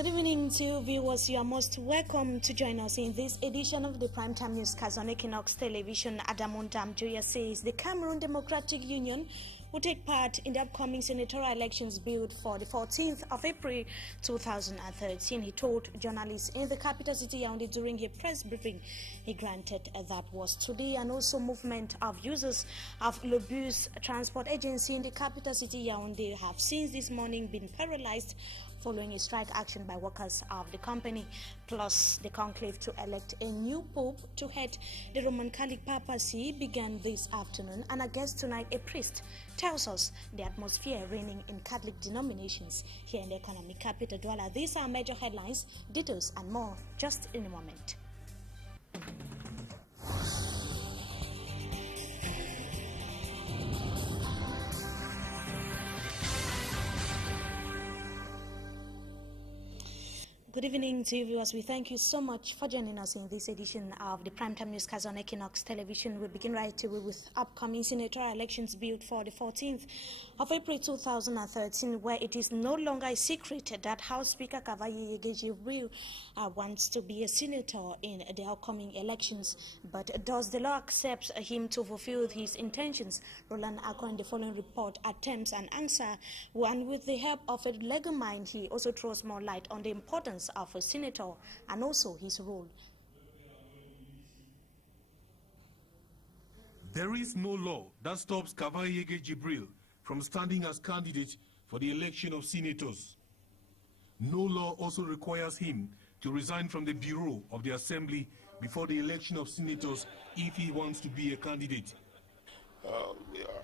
Good evening to viewers. You are most welcome to join us in this edition of the Primetime News. Kazon Equinox Television. Adamun Damjoya says the Cameroon Democratic Union will take part in the upcoming senatorial elections billed for the 14th of April 2013. He told journalists in the capital city Yaoundé during a press briefing he granted that was today. And also movement of users of Le Bus Transport Agency in the capital city Yaoundé have since this morning been paralyzed following a strike action by workers of the company. Plus, the conclave to elect a new pope to head the Roman Catholic papacy began this afternoon, and our guest tonight, a priest, tells us the atmosphere reigning in Catholic denominations here in the economic capital Douala. These are major headlines, details and more just in a moment. Good evening to you viewers. We thank you so much for joining us in this edition of the Primetime News Kazon Equinox Television. We begin right away with upcoming senatorial elections billed for the 14th of April 2013, where it is no longer a secret that House Speaker Kavayi Yegeji wants to be a senator in the upcoming elections. But does the law accept him to fulfill his intentions? Roland Akon, the following report attempts an answer, and with the help of a legal mind, he also throws more light on the importance of a senator and also his role. There is no law that stops Kavayi Yegeji from standing as candidate for the election of senators. No law also requires him to resign from the bureau of the assembly before the election of senators if he wants to be a candidate.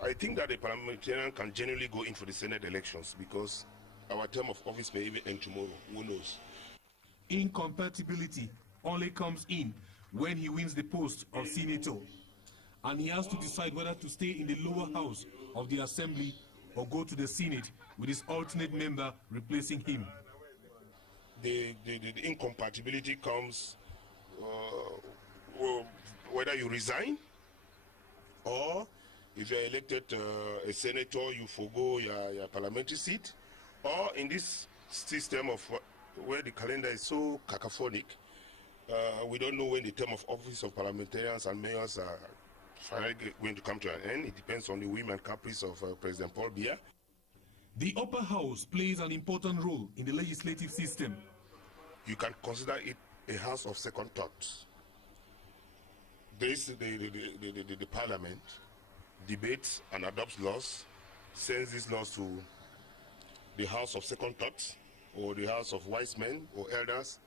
I think that a parliamentarian can generally go in for the Senate elections because our term of office may even end tomorrow. Who knows? Incompatibility only comes in when he wins the post of senator, and he has to decide whether to stay in the lower house of the assembly or go to the Senate with his alternate member replacing him. The incompatibility comes whether you resign or if you are elected a senator, you forgo your parliamentary seat, or in this system of where the calendar is so cacophonic, we don't know when the term of office of parliamentarians and mayors are finally going to come to an end. It depends on the whim and caprice of President Paul Biya. The upper house plays an important role in the legislative system. You can consider it a house of second thoughts. The parliament debates and adopts laws, sends these laws to the house of second thoughts, or the house of wise men or elders,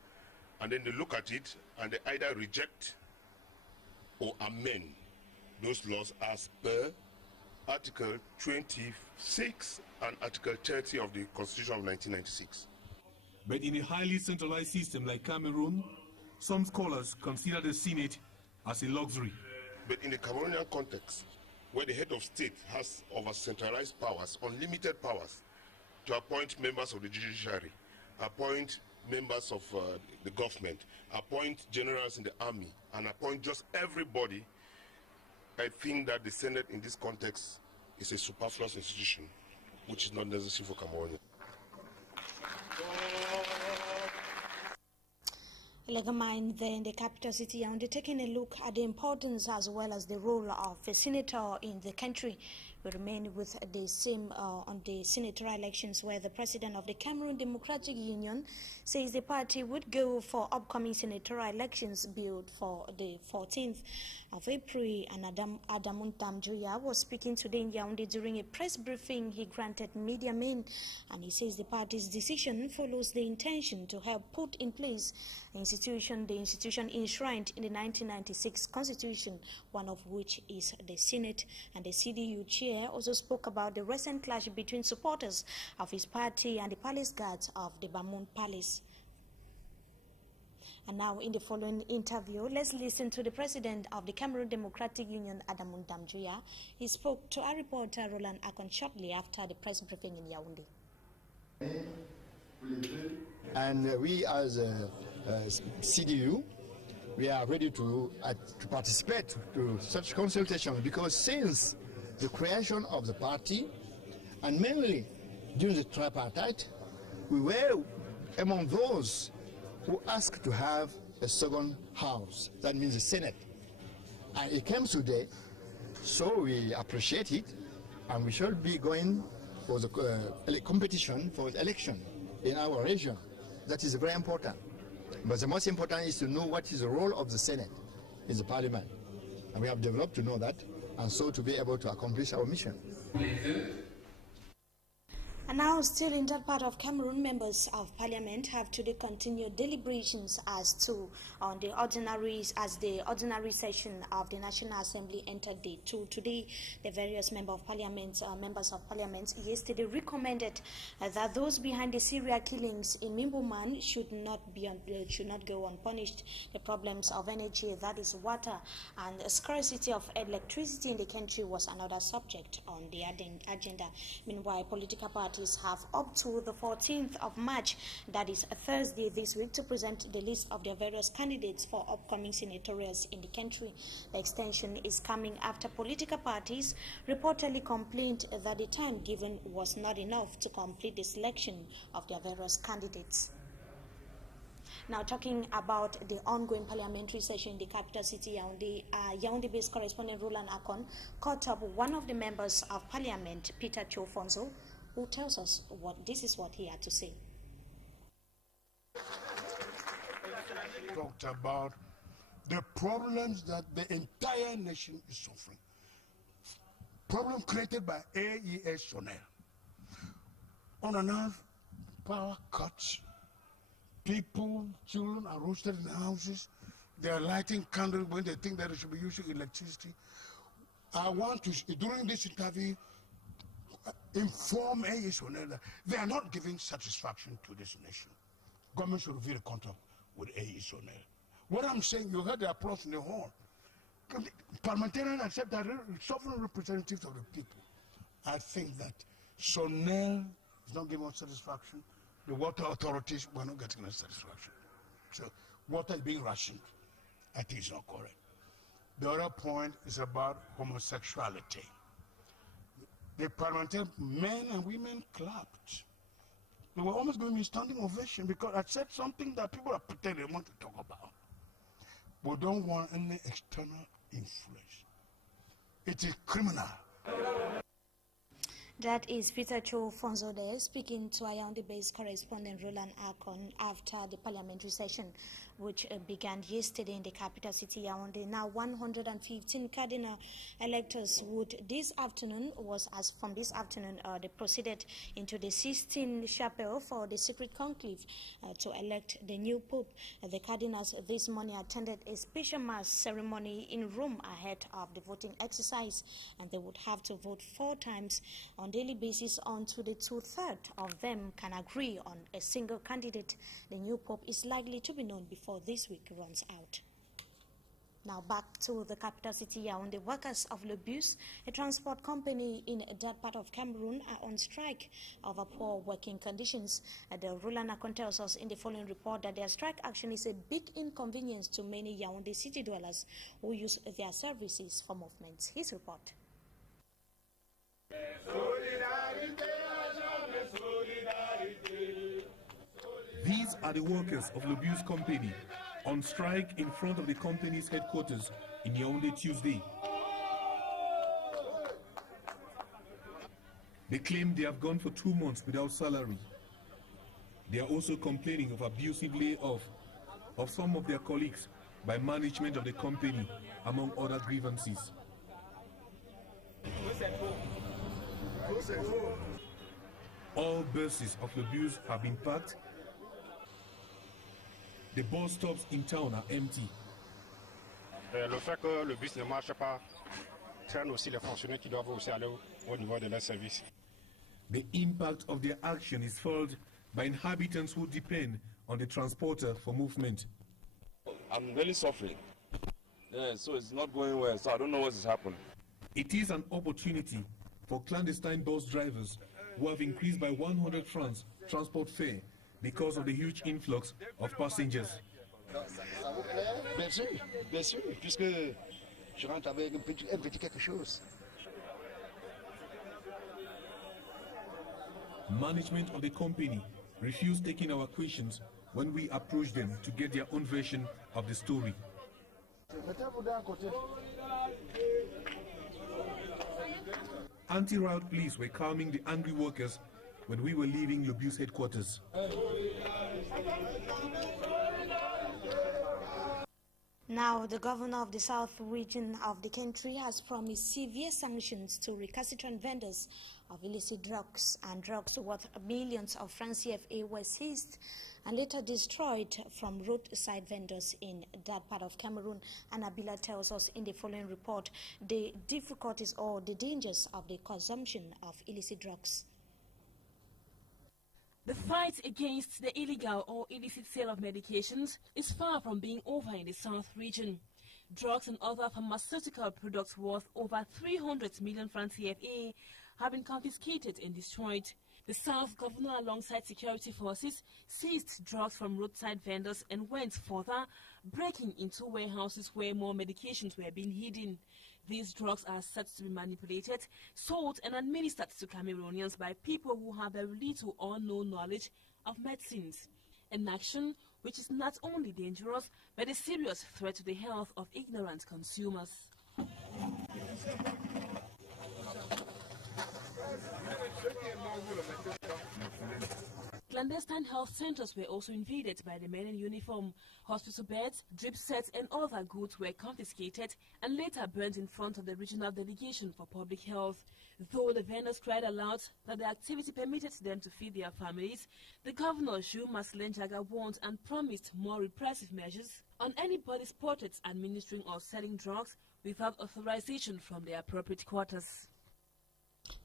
and then they look at it and they either reject or amend those laws as per Article 26 and Article 30 of the Constitution of 1996. But in a highly centralized system like Cameroon, some scholars consider the Senate as a luxury. But in the Cameroonian context, where the head of state has over centralized powers, unlimited powers, to appoint members of the judiciary, appoint members of the government, appoint generals in the army, and appoint just everybody, I think that the Senate in this context is a superfluous institution, which is not necessary for Cameroon. Legal mind there in the capital city, and taking a look at the importance as well as the role of a senator in the country. We remain with the same on the senatorial elections, where the president of the Cameroon Democratic Union says the party would go for upcoming senatorial elections billed for the 14th of April. And Adamun Damjoya was speaking today in Yaoundé during a press briefing he granted media men, and he says the party's decision follows the intention to help put in place the institution enshrined in the 1996 Constitution, one of which is the Senate. And the CDU chair also spoke about the recent clash between supporters of his party and the palace guards of the Bamoun Palace. And now, in the following interview, let's listen to the president of the Cameroon Democratic Union, Adamun Damjoya. He spoke to our reporter, Roland Akon, shortly after the press briefing in Yaoundé. And we, as CDU, we are ready to participate to such consultations, because since the creation of the party, and mainly during the tripartite, we were among those who asked to have a second house, that means the Senate. And it comes today, so we appreciate it, and we shall be going for the competition for the election in our region. That is very important. But the most important is to know what is the role of the Senate in the Parliament. And we have developed to know that, and so to be able to accomplish our mission. And now, still in that part of Cameroon, members of Parliament have today continued deliberations as the ordinary session of the National Assembly entered day 2. Today, the various members of Parliament yesterday recommended that those behind the serial killings in Mimboman should not go unpunished. The problems of energy, that is water, and the scarcity of electricity in the country was another subject on the agenda. Meanwhile, political parties have up to the 14th of March, that is a Thursday this week, to present the list of their various candidates for upcoming senatorials in the country. The extension is coming after political parties reportedly complained that the time given was not enough to complete the selection of their various candidates. Now, talking about the ongoing parliamentary session in the capital city, Yaoundé, Yaoundé-based correspondent Roland Akon caught up one of the members of parliament, Peter Chofonzo, who tells us this is what he had to say. Talked about the problems that the entire nation is suffering. Problem created by AES Sonel. Unannounced power cuts. People, children are roasted in houses. They are lighting candles when they think that they should be using electricity. I want to, during this interview, inform AES Sonel that they are not giving satisfaction to this nation. Government should reveal a contract with AES Sonel. What I'm saying, you heard the applause in the hall. Parliamentarians accept that sovereign representatives of the people. I think that Sonel is not giving us satisfaction. The water authorities were not getting us satisfaction. So water is being rationed. I think it's not correct. The other point is about homosexuality. The parliamentarian men and women clapped. They were almost going to be standing ovation because I said something that people are pretending they want to talk about. We don't want any external influence. It is criminal. That is Peter Chofonzo there speaking to Yaoundé-based correspondent Roland Akon after the parliamentary session, which began yesterday in the capital city Yaoundé. Now 115 cardinal electors would from this afternoon they proceeded into the Sistine Chapel for the secret conclave to elect the new pope. The cardinals this morning attended a special mass ceremony in Rome ahead of the voting exercise, and they would have to vote 4 times on daily basis until the 2/3 of them can agree on a single candidate. The new pope is likely to be known before this week runs out. Now back to the capital city Yaoundé. Workers of Le Bus, a transport company in that part of Cameroon, are on strike over poor working conditions. The Roland Akon tells us in the following report that their strike action is a big inconvenience to many Yaoundé city dwellers who use their services for movements. His report. These are the workers of Le Bus Company on strike in front of the company's headquarters in Yaoundé Tuesday. They claim they have gone for 2 months without salary. They are also complaining of abusive layoff of some of their colleagues by management of the company, among other grievances. All buses of Le Bus have been packed. The bus stops in town are empty. Le fait que le bus ne marche pas traîne aussi les fonctionnaires qui doivent aussi aller au niveau de leur service. The impact of their action is felt by inhabitants who depend on the transporter for movement. I'm really suffering. Yeah, so it's not going well, so I don't know what is happening. It is an opportunity for clandestine bus drivers who have increased by 100 francs transport fare because of the huge influx of passengers. Bien sûr, puisque je rentre avec un petit quelque chose. Management of the company refuse taking our questions when we approach them to get their own version of the story. Anti-riot police were calming the angry workers when we were leaving Lobu's headquarters. Now, the governor of the south region of the country has promised severe sanctions to recalcitrant vendors of illicit drugs, and drugs worth millions of francs CFA were seized and later destroyed from roadside vendors in that part of Cameroon. And Abila tells us in the following report the difficulties or the dangers of the consumption of illicit drugs. The fight against the illegal or illicit sale of medications is far from being over in the South region. Drugs and other pharmaceutical products worth over 300 million francs CFA have been confiscated and destroyed. The South governor, alongside security forces, seized drugs from roadside vendors and went further, breaking into warehouses where more medications were being hidden. These drugs are said to be manipulated, sold and administered to Cameroonians by people who have very little or no knowledge of medicines. An action which is not only dangerous, but a serious threat to the health of ignorant consumers. Clandestine health centers were also invaded by the men in uniform. Hospital beds, drip sets and other goods were confiscated and later burned in front of the regional delegation for public health. Though the vendors cried aloud that the activity permitted them to feed their families, the governor, Jules Marcelin Jaga, warned and promised more repressive measures on anybody spotted administering or selling drugs without authorization from the appropriate quarters.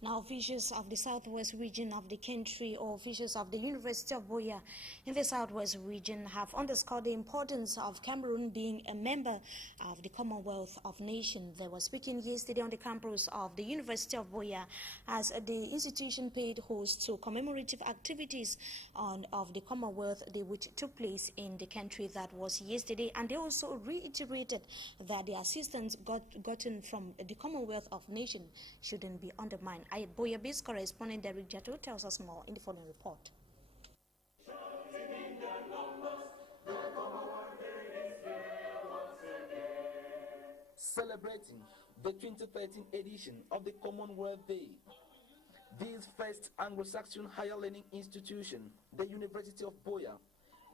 Now, officials of the southwest region of the country, or officials of the University of Buea in the southwest region, have underscored the importance of Cameroon being a member of the Commonwealth of Nations. They were speaking yesterday on the campus of the University of Buea as the institution paid host to commemorative activities of the Commonwealth Day, which took place in the country. That was yesterday, and they also reiterated that the assistance gotten from the Commonwealth of Nations shouldn't be undermined. Buea-based correspondent Derek Jato tells us more in the following report. Celebrating the 2013 edition of the Commonwealth Day, this first Anglo-Saxon higher learning institution, the University of Buea,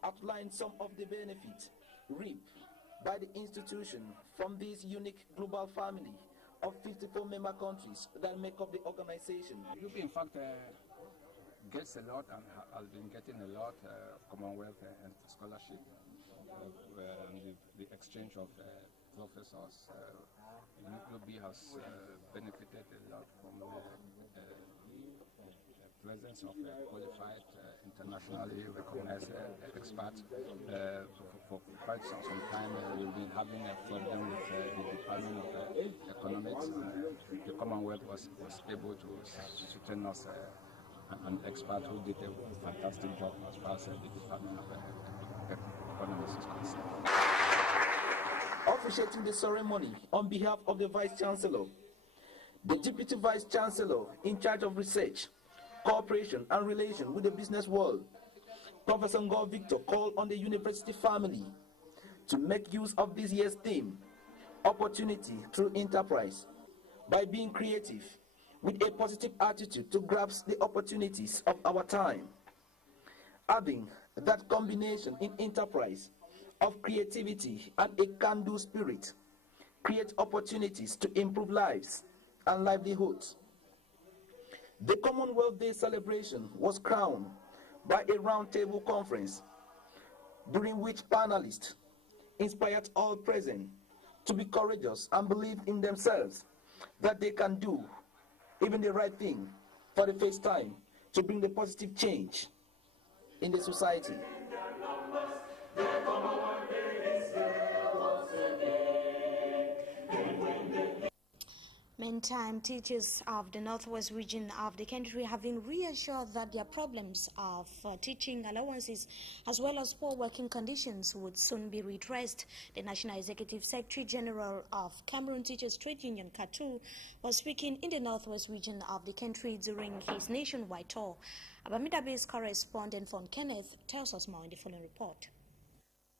outlined some of the benefits reaped by the institution from this unique global family of 54 member countries that make up the organization. UB, in fact, gets a lot and has been getting a lot of Commonwealth and scholarship and the exchange of professors. UB has benefited a lot from the presence of qualified, internationally recognized experts. For quite some time, we've been having a problem with the Department of Economics. The Commonwealth was able to sustain us an expert who did a fantastic job as far as the Department of Economics is concerned. Officiating the ceremony on behalf of the Vice Chancellor, the Deputy Vice Chancellor in charge of research, cooperation and relation with the business world, Professor Ngo Victor, called on the university family to make use of this year's theme, opportunity through enterprise, by being creative with a positive attitude to grasp the opportunities of our time. Adding that combination in enterprise of creativity and a can-do spirit create opportunities to improve lives and livelihoods. The Commonwealth Day celebration was crowned by a roundtable conference, during which panelists inspired all present to be courageous and believe in themselves that they can do even the right thing for the first time to bring the positive change in the society. Meantime, teachers of the northwest region of the country have been reassured that their problems of teaching allowances as well as poor working conditions would soon be redressed. The National Executive Secretary General of Cameroon Teachers Trade Union, CATU, was speaking in the northwest region of the country during his nationwide tour. Abamida-based correspondent Von Kenneth tells us more in the following report.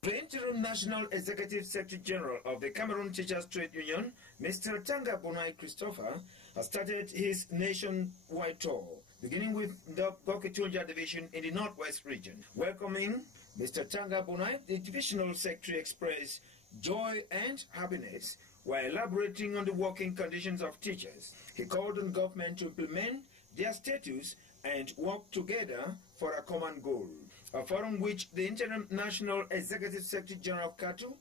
The interim National Executive Secretary General of the Cameroon Teachers Trade Union, Mr. Tanga Bonai Christopher, has started his nationwide tour, beginning with the Goketunja division in the Northwest region. Welcoming Mr. Tanga Bonai, the divisional secretary expressed joy and happiness while elaborating on the working conditions of teachers. He called on government to implement their status and work together for a common goal. A forum which the interim National Executive Secretary General of CATU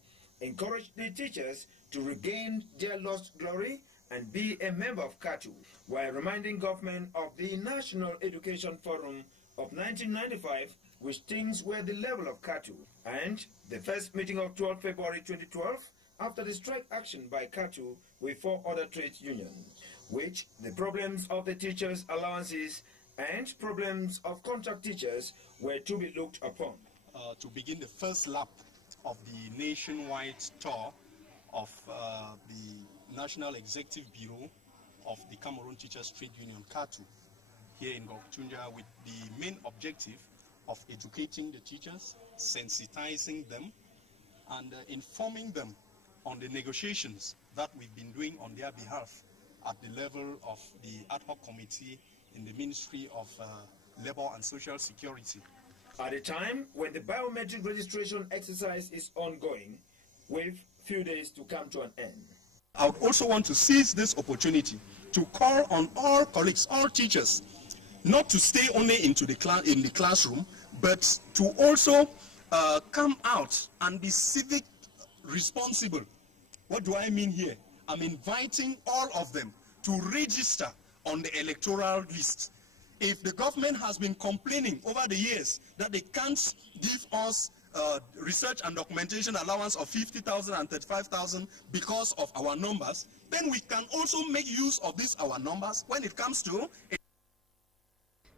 encouraged the teachers to regain their lost glory and be a member of CATU, while reminding government of the National Education Forum of 1995, which things were the level of CATU, and the first meeting of 12 February 2012 after the strike action by CATU with 4 other trade unions, which the problems of the teachers' allowances and problems of contract teachers were to be looked upon. To begin the first lap of the nationwide tour of the National Executive Bureau of the Cameroon Teachers Trade Union, CATU, here in Goketunja, with the main objective of educating the teachers, sensitizing them, and informing them on the negotiations that we've been doing on their behalf at the level of the ad hoc committee in the Ministry of Labor and Social Security. At a time when the biometric registration exercise is ongoing, with few days to come to an end. I would also want to seize this opportunity to call on all colleagues, all teachers, not to stay only in the classroom, but to also come out and be civic responsible. What do I mean here? I'm inviting all of them to register on the electoral list. If the government has been complaining over the years that they can't give us research and documentation allowance of 50,000 and 35,000 because of our numbers, then we can also make use of these our numbers when it comes to.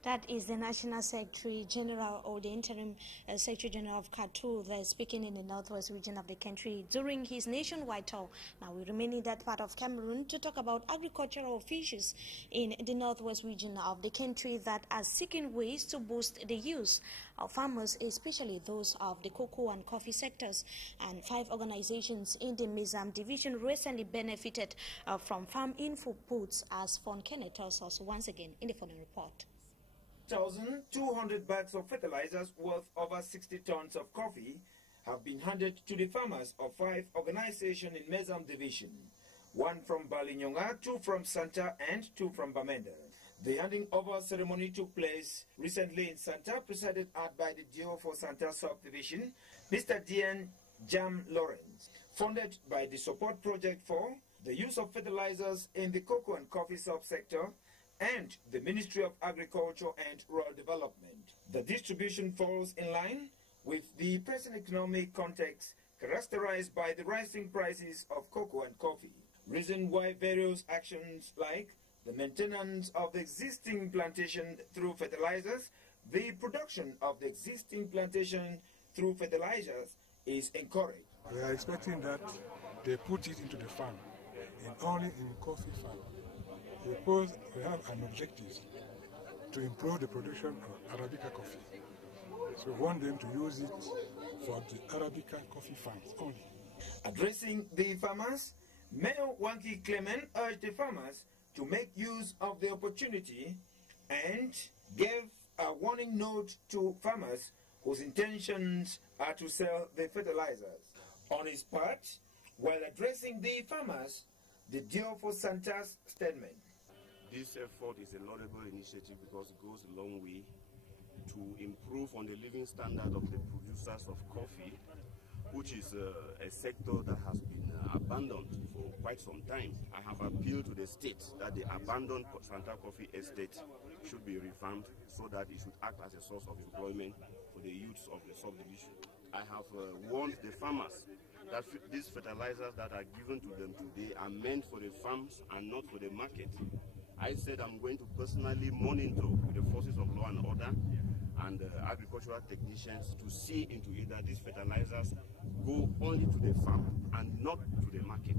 That is the National Secretary General, or the Interim Secretary General of CATU, speaking in the northwest region of the country during his nationwide tour. Now we remain in that part of Cameroon to talk about agricultural officials in the northwest region of the country that are seeking ways to boost the use of farmers, especially those of the cocoa and coffee sectors. And 5 organizations in the Mizam division recently benefited from farm inputs, as Von Kenneth tells us once again in the following report. 1,200 bags of fertilizers worth over 60 tons of coffee have been handed to the farmers of 5 organizations in Mezam division, 1 from Balinyonga, 2 from Santa, and 2 from Bamenda. The handing over ceremony took place recently in Santa, presided at by the DO for Santa subdivision, Mr. Dian Jam Lawrence, funded by the Support Project for the Use of Fertilizers in the Cocoa and Coffee subsector and the Ministry of Agriculture and Rural Development. The distribution falls in line with the present economic context characterized by the rising prices of cocoa and coffee, reason why various actions like the maintenance of the existing plantation through fertilizers, the production of the existing plantation through fertilizers is encouraged. We are expecting that they put it into the farm, and only in coffee farm. Because we have an objective to improve the production of Arabica coffee. So we want them to use it for the Arabica coffee farms only. Addressing the farmers, Mayor Wanki Clement urged the farmers to make use of the opportunity and gave a warning note to farmers whose intentions are to sell the fertilizers. On his part, while addressing the farmers, the Dio for Santa's statement. This effort is a laudable initiative because it goes a long way to improve on the living standard of the producers of coffee, which is a sector that has been abandoned for quite some time. I have appealed to the state that the abandoned Santa Coffee Estate should be revamped so that it should act as a source of employment for the youths of the subdivision. I have warned the farmers that these fertilizers that are given to them today are meant for the farms and not for the market. I said I'm going to personally monitor with the forces of law and order and agricultural technicians to see into it that these fertilizers go only to the farm and not to the market.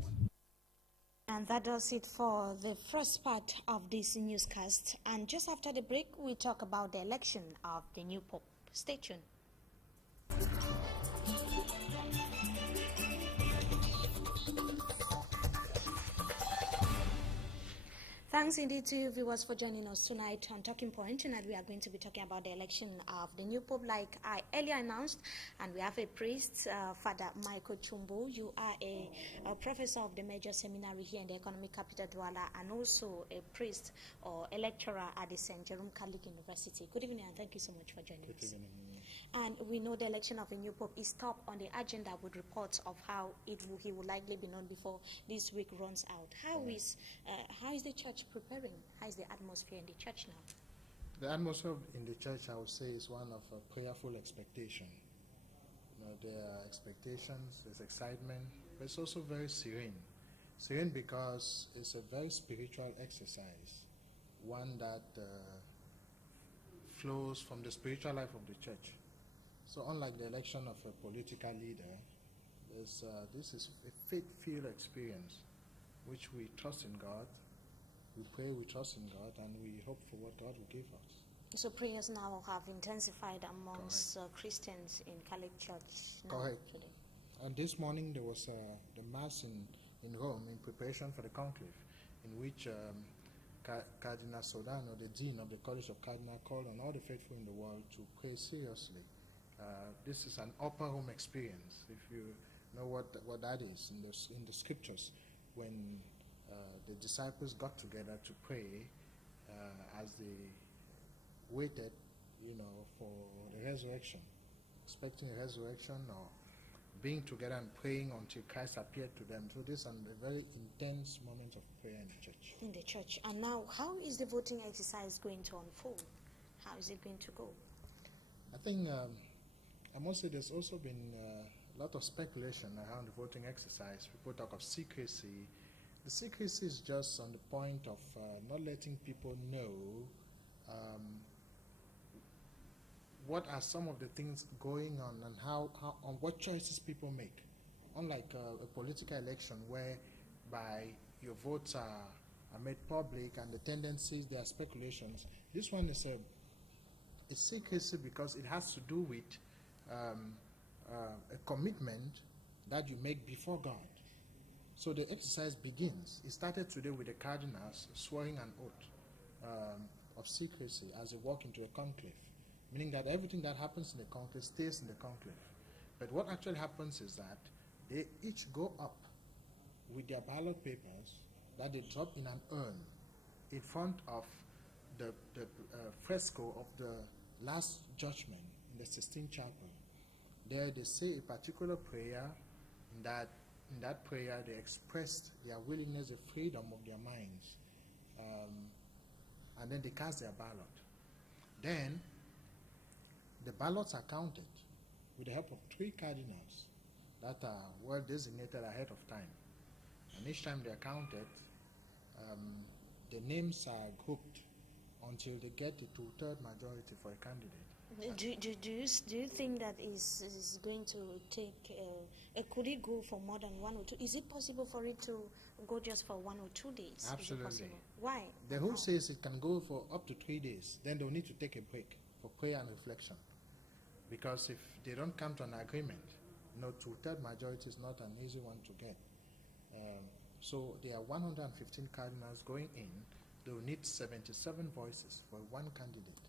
And that does it for the first part of this newscast. And just after the break, we talk about the election of the new Pope. Stay tuned. Thanks indeed to you viewers for joining us tonight on Talking Point. Tonight we are going to be talking about the election of the new Pope, like I earlier announced, and we have a priest, Father Michael Chumbo. You are a professor of the major seminary here in the economic capital Douala, and also a priest or a lecturer at the St. Jerome Catholic University. Good evening, and thank you so much for joining us. Good evening. And we know the election of a new Pope is top on the agenda with reports of how he will likely be known before this week runs out. How is the church preparing? How is the atmosphere in the church now? The atmosphere in the church, I would say, is one of prayerful expectation. You know, there are expectations, there's excitement, but it's also very serene. Serene because it's a very spiritual exercise, one that flows from the spiritual life of the church. So unlike the election of a political leader, this is a faith-filled experience, which we trust in God, we pray, we trust in God, and we hope for what God will give us. So prayers now have intensified amongst Christians in Catholic Church now. Correct. Today. And this morning there was the Mass in Rome in preparation for the conclave, in which Cardinal Sodano, the Dean of the College of Cardinal, called on all the faithful in the world to pray seriously. This is an upper room experience, if you know what that is in the scriptures, when the disciples got together to pray as they waited, for the resurrection, expecting a resurrection or being together and praying until Christ appeared to them. So this is a very intense moment of prayer in the church. In the church. And now, how is the voting exercise going to unfold? How is it going to go? I think, I must say there's also been a lot of speculation around the voting exercise. People talk of secrecy. The secrecy is just on the point of not letting people know what are some of the things going on and on what choices people make. Unlike a political election whereby your votes are made public and the tendencies, there are speculations. This one is a secrecy because it has to do with a commitment that you make before God. So the exercise begins. It started today with the cardinals swearing an oath of secrecy as they walk into a conclave, meaning that everything that happens in the conclave stays in the conclave. But what actually happens is that they each go up with their ballot papers that they drop in an urn in front of the fresco of the Last Judgment in the Sistine Chapel. There they say a particular prayer. In that prayer they expressed their willingness, the freedom of their minds, and then they cast their ballot. Then the ballots are counted with the help of 3 cardinals that are well designated ahead of time. And each time they're counted, the names are grouped until they get a 2/3 majority for a candidate. Do you think that is going to take, could it go for more than 1 or 2? Is it possible for it to go just for 1 or 2 days? Absolutely. Why? The rule says it can go for up to 3 days. Then they'll need to take a break for prayer and reflection. Because if they don't come to an agreement, 2/3 majority is not an easy one to get. So there are 115 cardinals going in. They will need 77 voices for one candidate,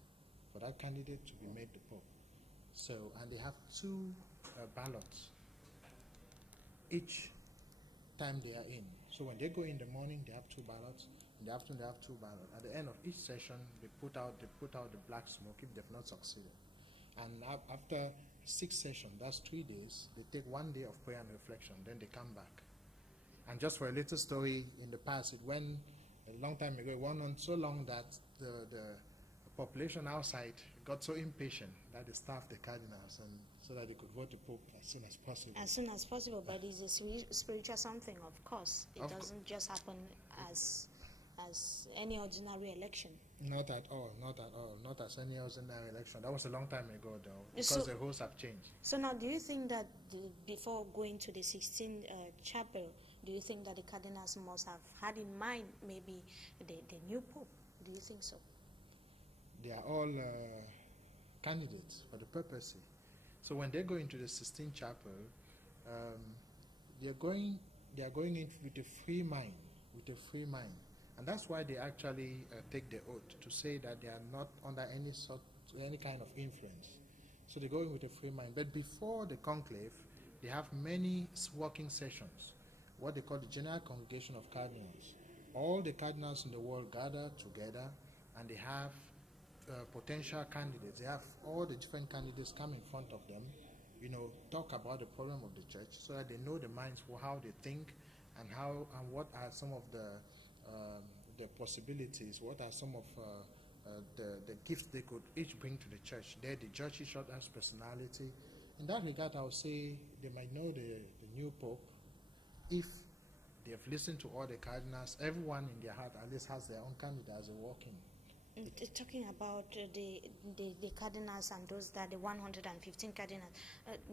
for that candidate to be made the Pope. So, and they have 2 ballots each time they are in. So when they go in the morning, they have 2 ballots. In the afternoon, they have 2 ballots. At the end of each session, they put out the black smoke if they've not succeeded. And after 6 sessions, that's 3 days, they take 1 day of prayer and reflection, then they come back. And just for a little story, in the past, it went a long time ago, it went on so long that the population outside got so impatient that they starved the cardinals, and so that they could vote the Pope as soon as possible. As soon as possible, but it's a spiritual something, of course. It doesn't just happen as any ordinary election. Not at all, not at all, not as any ordinary election. That was a long time ago, though, because the rules have changed. So now, do you think that before going to the 16th chapel, do you think that the cardinals must have had in mind maybe the new Pope? Do you think so? They are all candidates for the papacy. So when they go into the 16th chapel, they are going in with a free mind, and that's why they actually take the oath to say that they are not under any kind of influence. So they go in with a free mind. But before the conclave, they have many working sessions, what they call the General Congregation of Cardinals. All the cardinals in the world gather together, and they have potential candidates. They have all the different candidates come in front of them, talk about the problem of the church, so that they know the minds for how they think, and what are some of the possibilities, what are some of the gifts they could each bring to the church. They judge each other's personality. In that regard, I would say they might know the new Pope if they have listened to all the cardinals. Everyone in their heart at least has their own candidate as a walking. Talking about the cardinals and those that the 115 cardinals,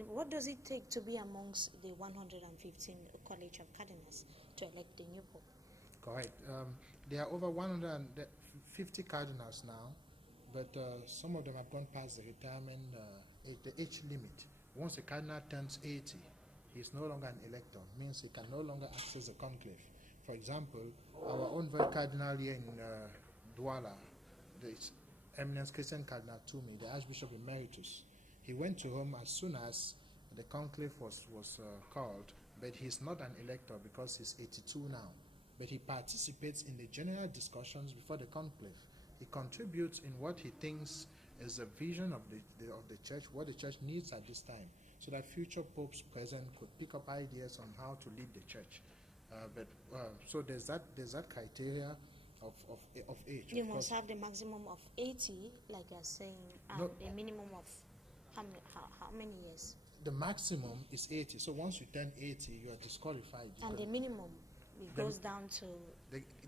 what does it take to be amongst the 115 College of Cardinals to elect the new Pope? Correct. There are over 150 cardinals now, but some of them have gone past the retirement, the age limit. Once a cardinal turns 80, he is no longer an elector, means he can no longer access the conclave. For example, our own very cardinal here in Douala, the eminent Christian Cardinal Toomey, the Archbishop Emeritus, he went to Rome as soon as the conclave was called, but he's not an elector because he's 82 now. But he participates in the general discussions before the conclave. He contributes in what he thinks is a vision of the church, what the church needs at this time, so that future popes present could pick up ideas on how to lead the church. So there's that criteria of age. You must have the maximum of 80, like they're saying, and a minimum of how many years? The maximum is 80. So once you turn 80, you are disqualified. And the minimum, it goes down to...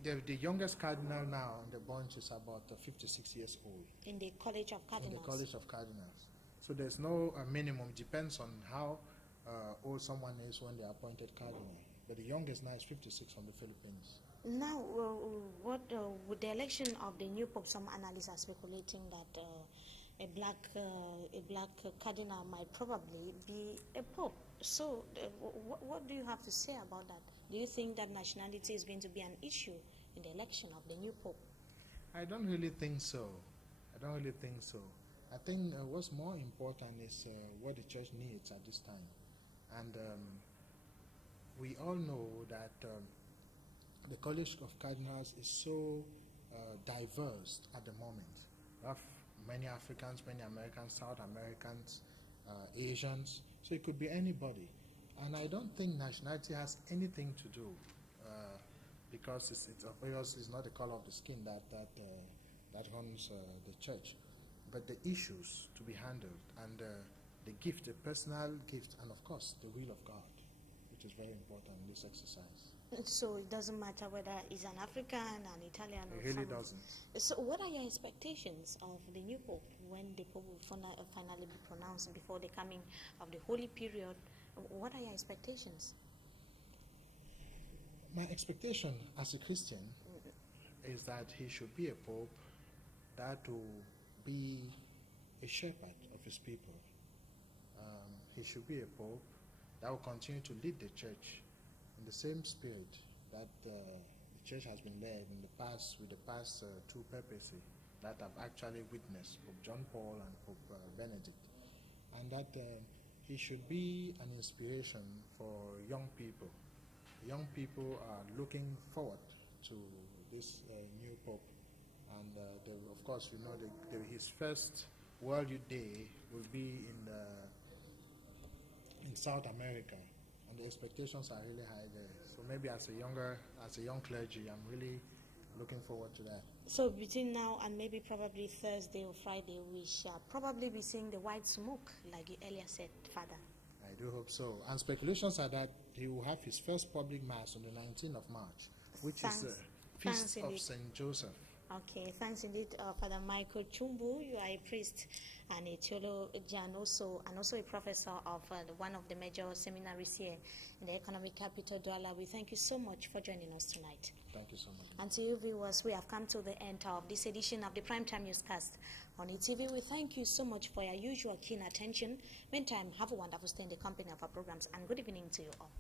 The youngest cardinal now on the bunch is about 56 years old. In the College of Cardinals? In the College of Cardinals. So there's no minimum. Depends on how old someone is when they're appointed cardinal. But the youngest now is 56 from the Philippines. Now, with the election of the new Pope, some analysts are speculating that a black cardinal might probably be a Pope. So what do you have to say about that? Do you think that nationality is going to be an issue in the election of the new Pope? I don't really think so. I think what's more important is what the church needs at this time. And we all know that the College of Cardinals is so diverse at the moment. We have many Africans, many Americans, South Americans, Asians, so it could be anybody. And I don't think nationality has anything to do, because it's obvious it's not the color of the skin that runs the church, but the issues to be handled, and the gift, the personal gift, and of course the will of God, which is very important in this exercise. So it doesn't matter whether he's an African, an Italian, or it really doesn't. So what are your expectations of the new Pope when the Pope will finally be pronounced before the coming of the Holy Period? What are your expectations? My expectation as a Christian is that he should be a Pope that will be a shepherd of his people. He should be a Pope that will continue to lead the church in the same spirit that the church has been led in the past, with the past two papacy that have actually witnessed, Pope John Paul and Pope Benedict, and that he should be an inspiration for young people. Young people are looking forward to this new Pope, and of course, you know, his first World Youth Day will be in South America, and the expectations are really high there. So maybe as a young clergy, I'm really looking forward to that. So between now and maybe probably Thursday or Friday, we shall probably be seeing the white smoke, like you earlier said, Father. I do hope so. And speculations are that he will have his first public mass on the 19th of March, which is the Feast of St. Joseph. Okay, thanks indeed, Father Michael Chumbu. You are a priest and a theologian and also a professor of one of the major seminaries here in the economic capital, Douala. We thank you so much for joining us tonight. Thank you so much. And to you viewers, we have come to the end of this edition of the Primetime Newscast on ETV. We thank you so much for your usual keen attention. Meantime, have a wonderful stay in the company of our programs, and good evening to you all.